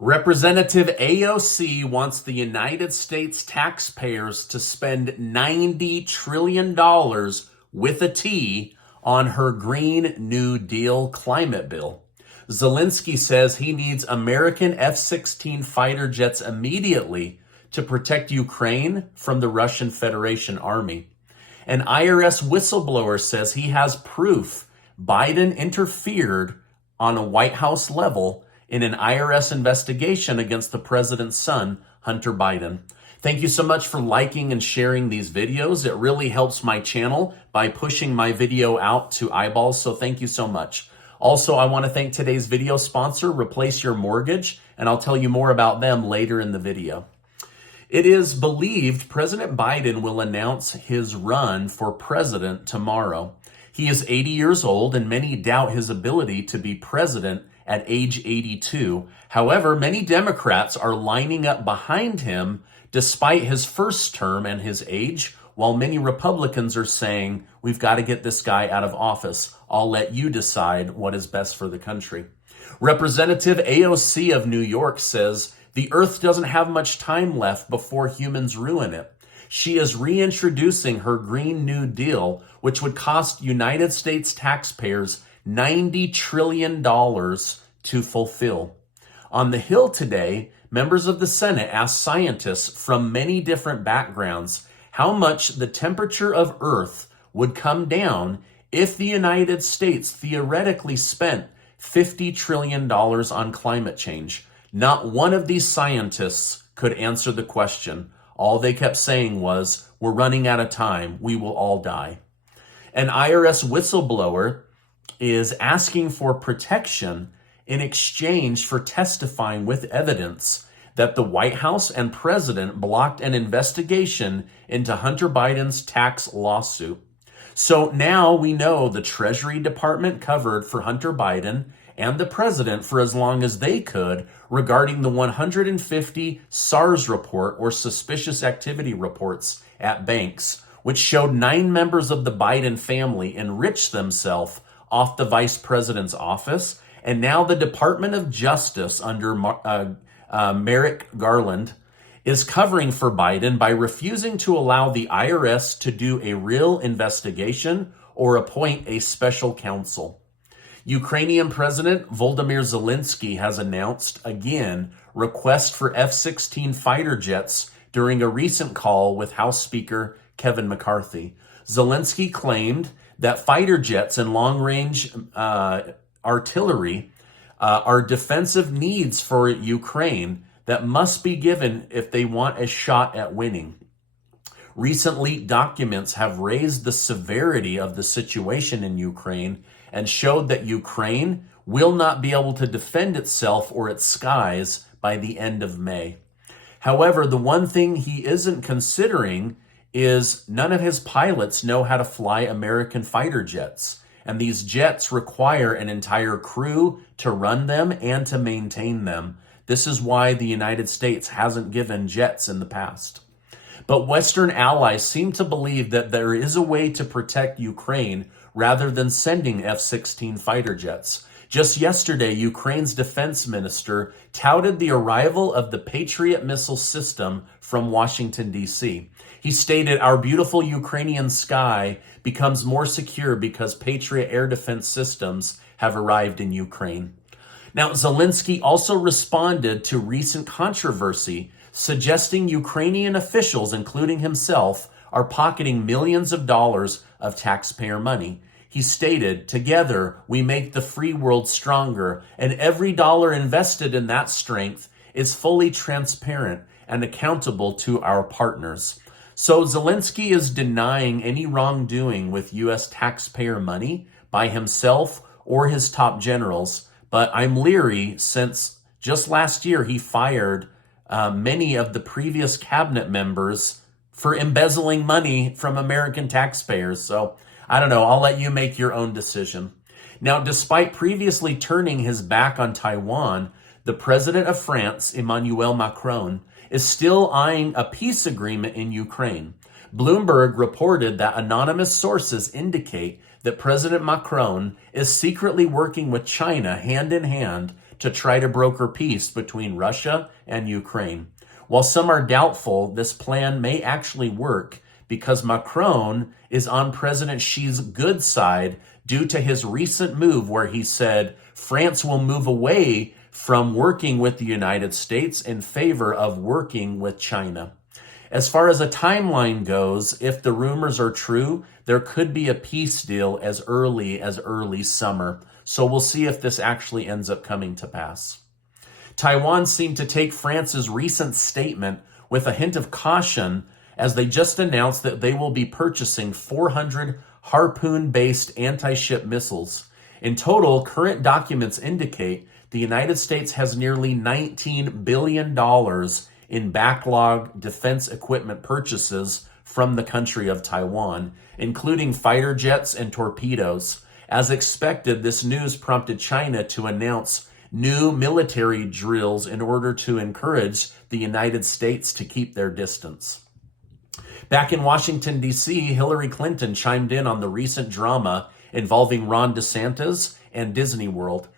Representative AOC wants the United States taxpayers to spend $90 trillion with a T on her Green New Deal climate bill. Zelensky says he needs American F-16 fighter jets immediately to protect Ukraine from the Russian Federation army. An IRS whistleblower says he has proof Biden interfered on a White House level in an IRS investigation against the president's son, Hunter Biden. Thank you so much for liking and sharing these videos. It really helps my channel by pushing my video out to eyeballs, so thank you so much. Also, I want to thank today's video sponsor, Replace Your Mortgage, and I'll tell you more about them later in the video. It is believed President Biden will announce his run for president tomorrow. He is 80 years old, and many doubt his ability to be president at age 82. However, many Democrats are lining up behind him despite his first term and his age, while many Republicans are saying, we've got to get this guy out of office. I'll let you decide what is best for the country. Representative AOC of New York says the earth doesn't have much time left before humans ruin it. She is reintroducing her Green New Deal, which would cost United States taxpayers $90 trillion to fulfill. On the Hill today, members of the Senate asked scientists from many different backgrounds how much the temperature of Earth would come down if the United States theoretically spent $50 trillion on climate change. Not one of these scientists could answer the question. All they kept saying was, we're running out of time. We will all die. An IRS whistleblower is asking for protection in exchange for testifying with evidence that the White House and president blocked an investigation into Hunter Biden's tax lawsuit. So now we know the Treasury Department covered for Hunter Biden and the president for as long as they could regarding the 150 SARS report or suspicious activity reports at banks, which showed 9 members of the Biden family enriched themselves off the vice president's office. And now the Department of Justice under Merrick Garland is covering for Biden by refusing to allow the IRS to do a real investigation or appoint a special counsel. Ukrainian President Volodymyr Zelensky has announced again request for F-16 fighter jets during a recent call with House Speaker Kevin McCarthy. Zelensky claimed that fighter jets and long-range artillery are defensive needs for Ukraine that must be given if they want a shot at winning. Recent leaked documents have raised the severity of the situation in Ukraine and showed that Ukraine will not be able to defend itself or its skies by the end of May. However, the one thing he isn't considering is none of his pilots know how to fly American fighter jets. And these jets require an entire crew to run them and to maintain them. This is why the United States hasn't given jets in the past. But Western allies seem to believe that there is a way to protect Ukraine rather than sending F-16 fighter jets. Just yesterday, Ukraine's defense minister touted the arrival of the Patriot missile system from Washington, D.C. He stated, our beautiful Ukrainian sky becomes more secure because Patriot air defense systems have arrived in Ukraine. Now, Zelensky also responded to recent controversy, suggesting Ukrainian officials, including himself, are pocketing millions of dollars of taxpayer money. He stated, together we make the free world stronger, and every dollar invested in that strength is fully transparent and accountable to our partners. So Zelensky is denying any wrongdoing with U.S. taxpayer money by himself or his top generals, but I'm leery since just last year he fired many of the previous cabinet members for embezzling money from American taxpayers. So I don't know, I'll let you make your own decision. Now, despite previously turning his back on Taiwan, the president of France, Emmanuel Macron, is still eyeing a peace agreement in Ukraine. Bloomberg reported that anonymous sources indicate that President Macron is secretly working with China hand in hand to try to broker peace between Russia and Ukraine. While some are doubtful, this plan may actually work because Macron is on President Xi's good side due to his recent move where he said France will move away from working with the United States in favor of working with China. As far as a timeline goes, if the rumors are true, there could be a peace deal as early summer. So we'll see if this actually ends up coming to pass. Taiwan seemed to take France's recent statement with a hint of caution as they just announced that they will be purchasing 400 Harpoon-based anti-ship missiles. In total, current documents indicate the United States has nearly $19 billion in backlog defense equipment purchases from the country of Taiwan, including fighter jets and torpedoes. As expected, this news prompted China to announce new military drills in order to encourage the United States to keep their distance. Back in Washington, D.C., Hillary Clinton chimed in on the recent drama involving Ron DeSantis and Disney World.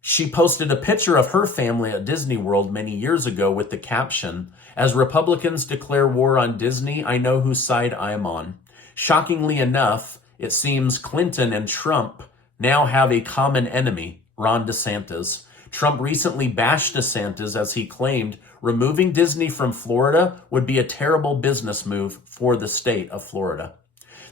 She posted a picture of her family at Disney World many years ago with the caption, "As Republicans declare war on Disney, I know whose side I am on." Shockingly enough, it seems Clinton and Trump now have a common enemy, Ron DeSantis. Trump recently bashed DeSantis as he claimed removing Disney from Florida would be a terrible business move for the state of Florida.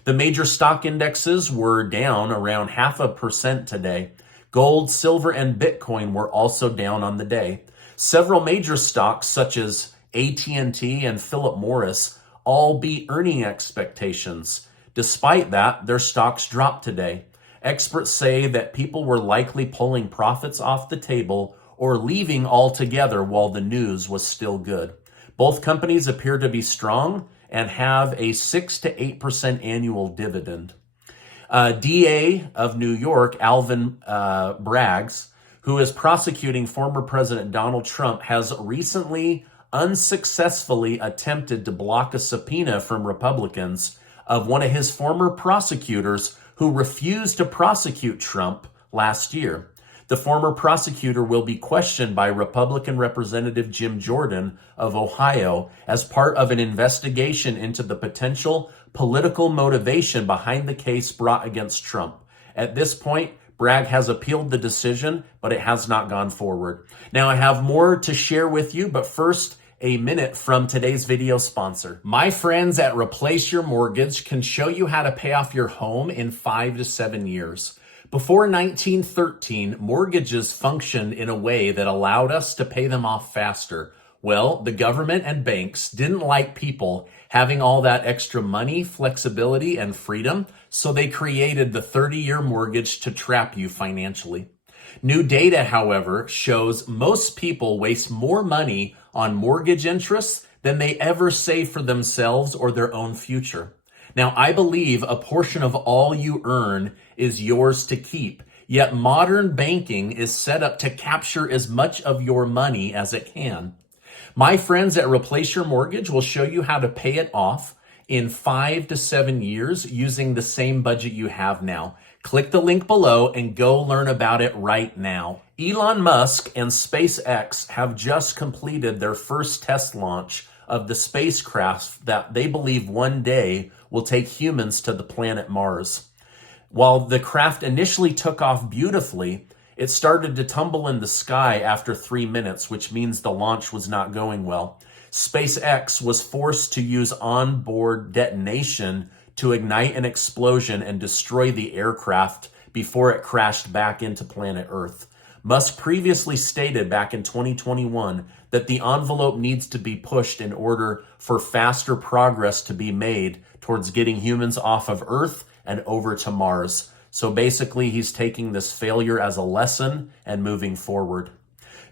The major stock indexes were down around 0.5% today. Gold, silver, and Bitcoin were also down on the day. Several major stocks such as AT&T and Philip Morris all beat earning expectations. Despite that, their stocks dropped today. Experts say that people were likely pulling profits off the table or leaving altogether while the news was still good. Both companies appear to be strong and have a 6 to 8% annual dividend. DA of New York, Alvin Braggs, who is prosecuting former President Donald Trump, has recently unsuccessfully attempted to block a subpoena from Republicans of one of his former prosecutors who refused to prosecute Trump last year. The former prosecutor will be questioned by Republican Representative Jim Jordan of Ohio as part of an investigation into the potential political motivation behind the case brought against Trump. At this point, Bragg has appealed the decision, but it has not gone forward. Now, I have more to share with you, but first, a minute from today's video sponsor. My friends at Replace Your Mortgage can show you how to pay off your home in 5 to 7 years. Before 1913, mortgages functioned in a way that allowed us to pay them off faster. Well, the government and banks didn't like people having all that extra money, flexibility, and freedom, so they created the 30-year mortgage to trap you financially. New data, however, shows most people waste more money on mortgage interest than they ever save for themselves or their own future. Now, I believe a portion of all you earn is yours to keep, yet modern banking is set up to capture as much of your money as it can. My friends at Replace Your Mortgage will show you how to pay it off in 5 to 7 years using the same budget you have now. Click the link below and go learn about it right now. Elon Musk and SpaceX have just completed their first test launch of the spacecraft that they believe one day will take humans to the planet Mars. While the craft initially took off beautifully, it started to tumble in the sky after 3 minutes, which means the launch was not going well. SpaceX was forced to use onboard detonation to ignite an explosion and destroy the aircraft before it crashed back into planet Earth. Musk previously stated back in 2021 that the envelope needs to be pushed in order for faster progress to be made towards getting humans off of Earth and over to Mars. So basically, he's taking this failure as a lesson and moving forward.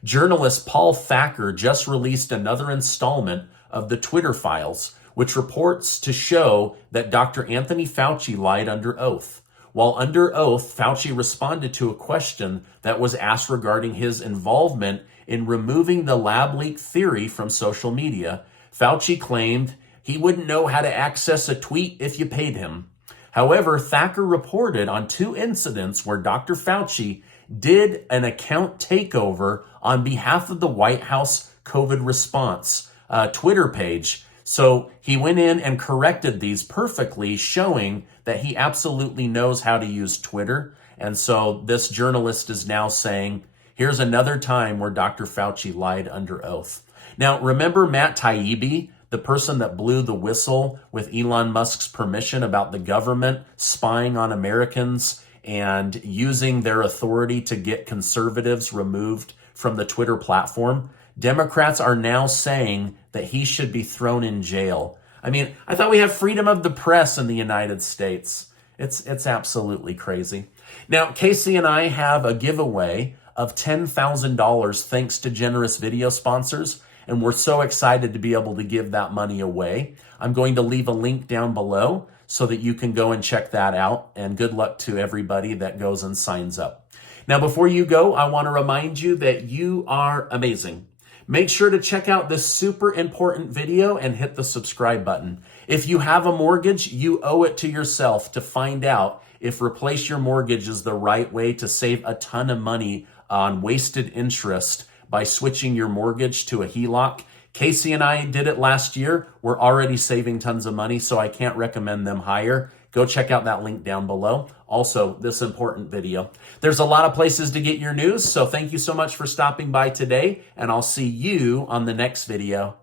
Journalist Paul Thacker just released another installment of the Twitter Files, which reports to show that Dr. Anthony Fauci lied under oath. While under oath, Fauci responded to a question that was asked regarding his involvement in removing the lab leak theory from social media. Fauci claimed he wouldn't know how to access a tweet if you paid him. However, Thacker reported on 2 incidents where Dr. Fauci did an account takeover on behalf of the White House COVID response Twitter page. So he went in and corrected these perfectly, showing that he absolutely knows how to use Twitter. And so this journalist is now saying, here's another time where Dr. Fauci lied under oath. Now, remember Matt Taibbi, the person that blew the whistle with Elon Musk's permission about the government spying on Americans and using their authority to get conservatives removed from the Twitter platform? Democrats are now saying that he should be thrown in jail. I mean, I thought we have freedom of the press in the United States. It's absolutely crazy. Now, Casey and I have a giveaway of $10,000 thanks to generous video sponsors, and we're so excited to be able to give that money away. I'm going to leave a link down below so that you can go and check that out, and good luck to everybody that goes and signs up. Now, before you go, I want to remind you that you are amazing. Make sure to check out this super important video and hit the subscribe button. If you have a mortgage, you owe it to yourself to find out if Replace Your Mortgage is the right way to save a ton of money on wasted interest by switching your mortgage to a HELOC. Casey and I did it last year. We're already saving tons of money, so I can't recommend them higher. Go check out that link down below. Also, this important video. There's a lot of places to get your news, so thank you so much for stopping by today, and I'll see you on the next video.